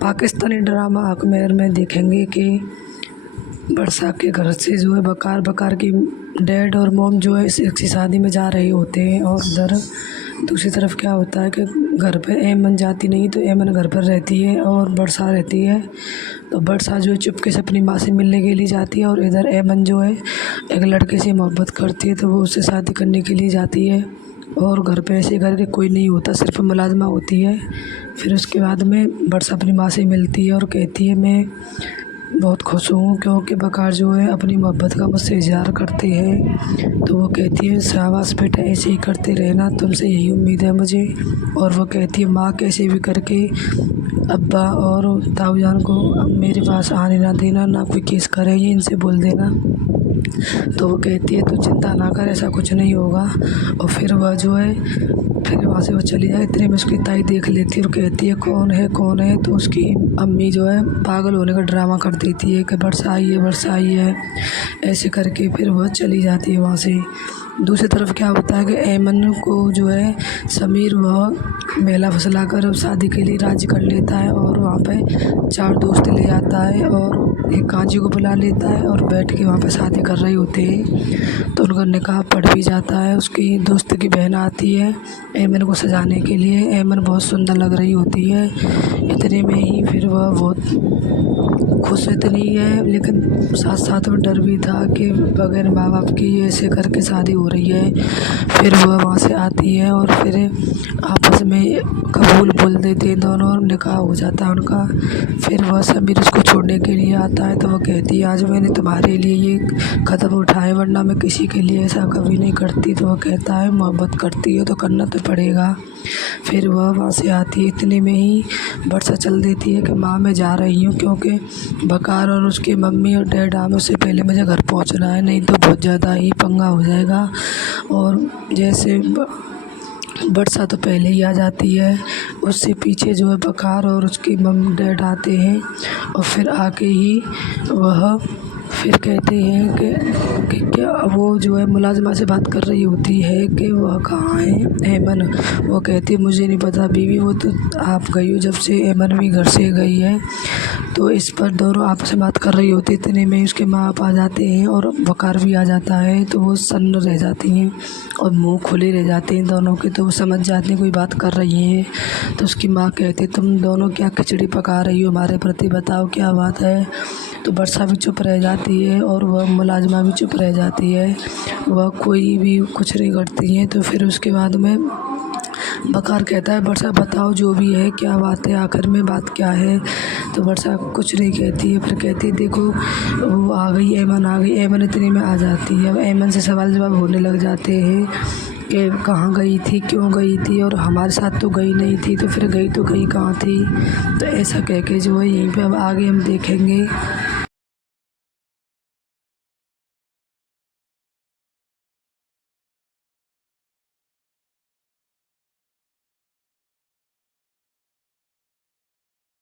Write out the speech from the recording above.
Pakistani drama अकमेर में देखेंगे कि वर्षा के घर से जो है बकार की डैड और मॉम जो है इसकी शादी में जा रहे होते हैं, और उधर दूसरी तरफ क्या होता है कि घर पे ऐमन जाती नहीं, तो ऐमन घर पर रहती है और वर्षा रहती है। तो वर्षा जो है चुपके से अपनी माँ से मिलने के लिए जाती है, और इधर ऐमन जो है एक लड़के से मोहब्बत करती है, तो वो उससे शादी करने के लिए जाती है। और घर पे ऐसे घर के कोई नहीं होता, सिर्फ मुलाजमा होती है। फिर उसके बाद में वर्षा अपनी माँ से मिलती है और कहती है मैं बहुत खुश हूँ क्योंकि बकार जो है अपनी मोहब्बत का मुझसे इज़हार करते हैं। तो वो कहती है शाबाश बेटा, ऐसे ही करते रहना, तुमसे यही उम्मीद है मुझे। और वो कहती है माँ कैसे भी करके अब्बा और ताऊ जान को अब मेरे पास आने ना देना, ना कोई केस करेंगे, इनसे बोल देना। तो वो कहती है तू चिंता ना कर, ऐसा कुछ नहीं होगा। और फिर वह जो है फिर वहाँ से वो चली जाए। इतने में उसकी ताई देख लेती है और कहती है कौन है। तो उसकी अम्मी जो है पागल होने का ड्रामा कर देती है कि वर्षा आई है ऐसे करके। फिर वह चली जाती है वहाँ से। दूसरी तरफ क्या होता है कि ऐमन को जो है समीर वह मेला फसला कर शादी के लिए राज़ी कर लेता है, और वहाँ पे 4 दोस्त ले आता है और एक कांजी को बुला लेता है, और बैठ के वहाँ पे शादी कर रहे होते हैं। तो उनका निकाह पड़ भी जाता है। उसकी दोस्त की बहन आती है ऐमन को सजाने के लिए। ऐमन बहुत सुंदर लग रही होती है। इतने में ही फिर वह बहुत खुश इतनी है, लेकिन साथ साथ में डर भी था कि बगैर माँ बाप की ऐसे करके शादी हो रही है। फिर वह वहाँ से आती है और फिर आपस में कबूल बोल देते हैं दोनों, और निकाह हो जाता है उनका। फिर वह समीर उसको छोड़ने के लिए आता है, तो वह कहती है आज मैंने तुम्हारे लिए ये कदम उठाए, वरना मैं किसी के लिए ऐसा कभी नहीं करती। तो वह कहता है मोहब्बत करती हो तो करना तो पड़ेगा। फिर वह वहाँ से आती है। इतने में ही वर्षा चल देती है कि माँ मैं जा रही हूँ, क्योंकि बकार और उसकी मम्मी और डैड आने उससे पहले मुझे घर पहुँचना है, नहीं तो बहुत ज़्यादा ही पंगा हो जाएगा। और जैसे वर्षा तो पहले ही आ जाती है, उससे पीछे जो है बकार और उसकी मम्मी डैड आते हैं। और फिर आके ही वह फिर कहते हैं कि क्या वो जो है मुलाजिमा से बात कर रही होती है कि वह कहाँ है ऐमन। वो कहती है मुझे नहीं पता बीवी, वो तो आप गई हो जब से ऐमन भी घर से गई है। तो इस पर दोनों आपस में बात कर रही होती। इतने में उसके माँ बाप आ जाते हैं और बकार भी आ जाता है। तो वो सन्न रह जाती हैं और मुंह खुले रह जाते हैं दोनों के। तो वो समझ जाती हैं कोई बात कर रही है। तो उसकी माँ कहती है तुम दोनों क्या खिचड़ी पका रही हो हमारे प्रति, बताओ क्या बात है। तो वर्षा भी चुप रह जाती है और वह मुलाजिमा भी चुप रह जाती है, वह कोई भी कुछ नहीं करती है। तो फिर उसके बाद में बकार कहता है वर्षा बताओ जो भी है क्या बात है, आखिर में बात क्या है। तो वर्षा कुछ नहीं कहती है। फिर कहती है देखो वो आ गई, ऐमन आ गई। ऐमन इतने में आ जाती है। अब ऐमन से सवाल जवाब होने लग जाते हैं कि कहाँ गई थी, क्यों गई थी, और हमारे साथ तो गई नहीं थी, तो फिर गई तो गई कहाँ थी। तो ऐसा कह के जो है यहीं पे अब आगे हम देखेंगे।